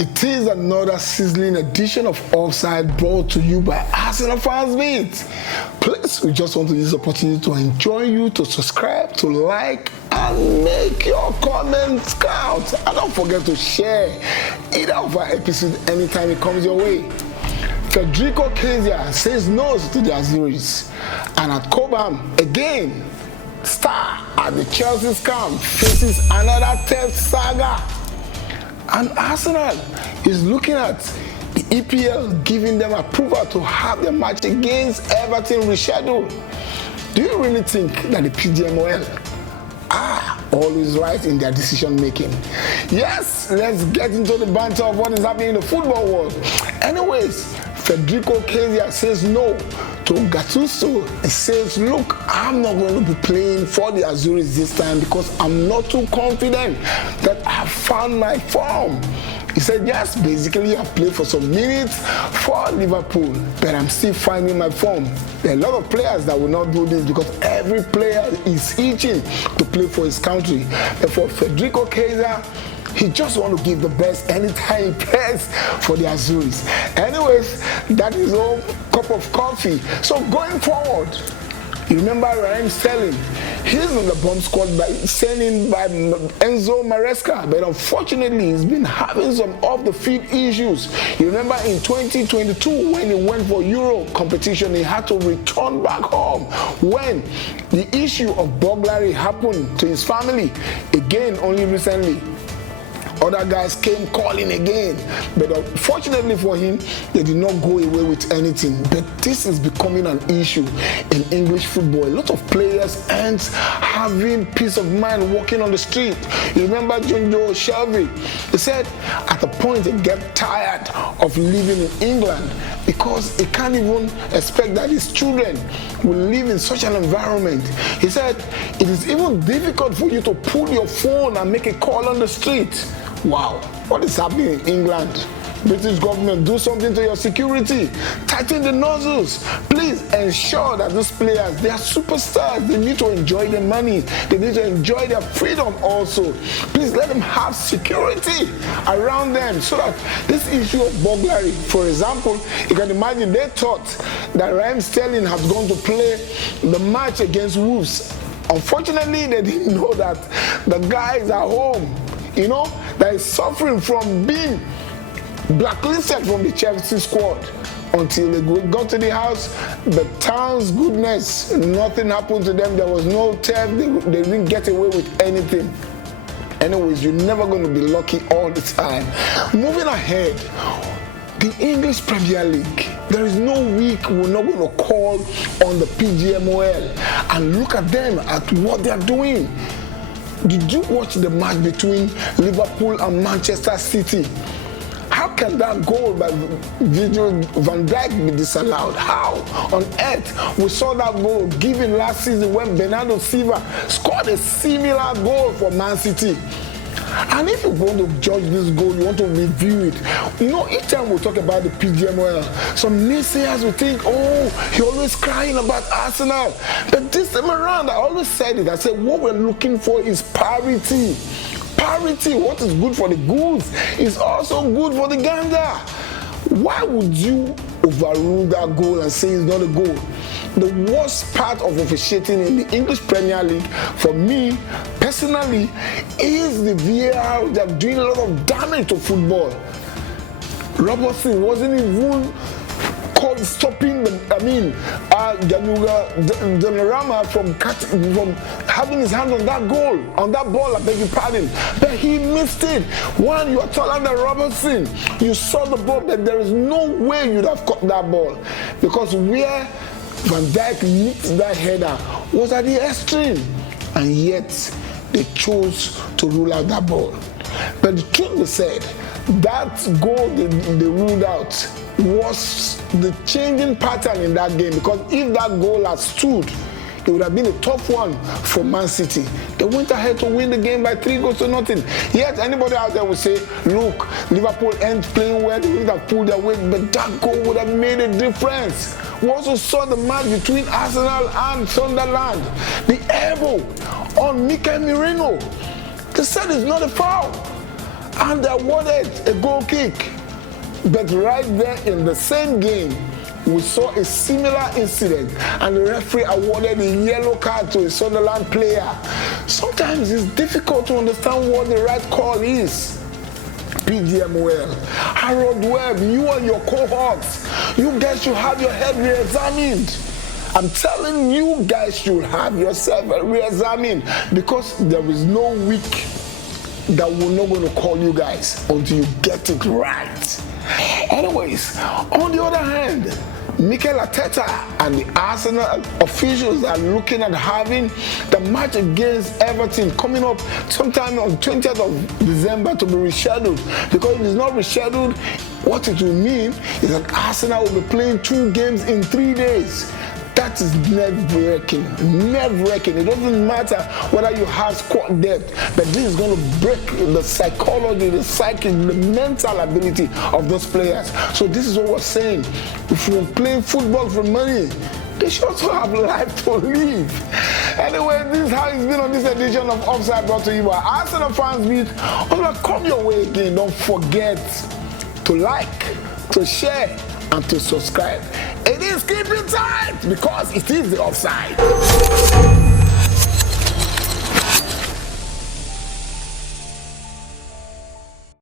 It is another sizzling edition of Offside brought to you by Arsenal Fans Beat. Please, we just want to use the opportunity to enjoin you to subscribe, to like, and make your comments count. And don't forget to share either of our episodes anytime it comes your way. Federico Kezia says no to the Azuris. And at Cobham, again, star at the Chelsea's camp faces another theft saga. And Arsenal is looking at the EPL giving them approval to have their match against Everton rescheduled. Do you really think that the PGMOL are always right in their decision making? Yes, let's get into the banter of what is happening in the football world. Anyways, Federico Kezia says no to Gattuso. He says, look, I'm not going to be playing for the Azuris this time because I'm not too confident that I found my form. He said, yes, basically I've played for some minutes for Liverpool, but I'm still finding my form. There are a lot of players that will not do this because every player is itching to play for his country. But for Federico Kezia, he just want to give the best anytime he plays for the Azuris. Anyways, that is all cup of coffee. So going forward, you remember Raheem Sterling? He's on the bomb squad sent in by Enzo Maresca, but unfortunately he's been having some off-the-field issues. You remember in 2022 when he went for Euro competition, he had to return back home when the issue of burglary happened to his family. Again, only recently. Other guys came calling again, but unfortunately for him, they did not go away with anything. But this is becoming an issue in English football. A lot of players aren't having peace of mind walking on the street. You remember Jojo Shelby? He said at a point he get tired of living in England because he can't even expect that his children will live in such an environment. He said it is even difficult for you to pull your phone and make a call on the street. Wow, what is happening in England? British government, do something to your security. Tighten the nozzles. Please ensure that these players, they are superstars. They need to enjoy their money. They need to enjoy their freedom also. Please let them have security around them so that this issue of burglary, for example, you can imagine they thought that Raheem Sterling has gone to play the match against Wolves. Unfortunately, they didn't know that the guy is at home, you know, that is suffering from being blacklisted from the Chelsea squad. Until they got to the house, but thanks goodness, nothing happened to them. There was no theft. They didn't get away with anything. Anyways, you're never going to be lucky all the time. Moving ahead, the English Premier League. There is no week we're not going to call on the PGMOL and look at them at what they are doing. Did you watch the match between Liverpool and Manchester City? How can that goal by Virgil van Dijk be disallowed? How on earth we saw that goal given last season when Bernardo Silva scored a similar goal for Man City? And if you want to judge this goal, you want to review it. You know, each time we talk about the PGMOL, some naysayers will think, oh, you're always crying about Arsenal. But this time around, I always said it. I said, what we're looking for is parity. Parity, what is good for the goose is also good for the gander. Why would you overrule that goal and say it's not a goal? The worst part of officiating in the English Premier League, for me personally, is the VAR that doing a lot of damage to football. Robertson wasn't even called stopping Donnarumma from having his hand on that goal, on that ball, I beg your pardon. But he missed it. One, you are taller than Robertson. You saw the ball, but there is no way you'd have caught that ball. Because where Van Dijk nicked that header was at the extreme. And yet, they chose to rule out that ball. But the truth be said, that goal they ruled out was the changing pattern in that game, because if that goal had stood, it would have been a tough one for Man City. They went ahead to win the game by 3-0. Yet anybody out there would say, look, Liverpool ain't playing well, they wouldn't have pulled their weight, but that goal would have made a difference. We also saw the match between Arsenal and Sunderland. The elbow on Mikel Merino. They said it's not a foul. and they awarded a goal kick. But right there in the same game, we saw a similar incident and the referee awarded a yellow card to a Sunderland player. Sometimes it's difficult to understand what the right call is. PDM well, Harold Webb, you and your cohorts, you guys should have your head re-examined. I'm telling you guys should have yourself re-examined, because there is no week that we're not going to call you guys until you get it right. Anyways, on the other hand, Mikel Arteta and the Arsenal officials are looking at having the match against Everton coming up sometime on 20th of December to be rescheduled. Because if it's not rescheduled, what it will mean is that Arsenal will be playing 2 games in 3 days. That is nerve-wracking, nerve-wracking. It doesn't matter whether you have squad depth, but this is going to break the psychology, the psyche, the mental ability of those players. So this is what we're saying. If we're playing football for money, they should also have life to live. Anyway, this is how it's been on this edition of Offside, brought to you by Arsenal Fans Beat. Until come your way again, don't forget to like, to share, and to subscribe. It is keeping tight because it is the offside.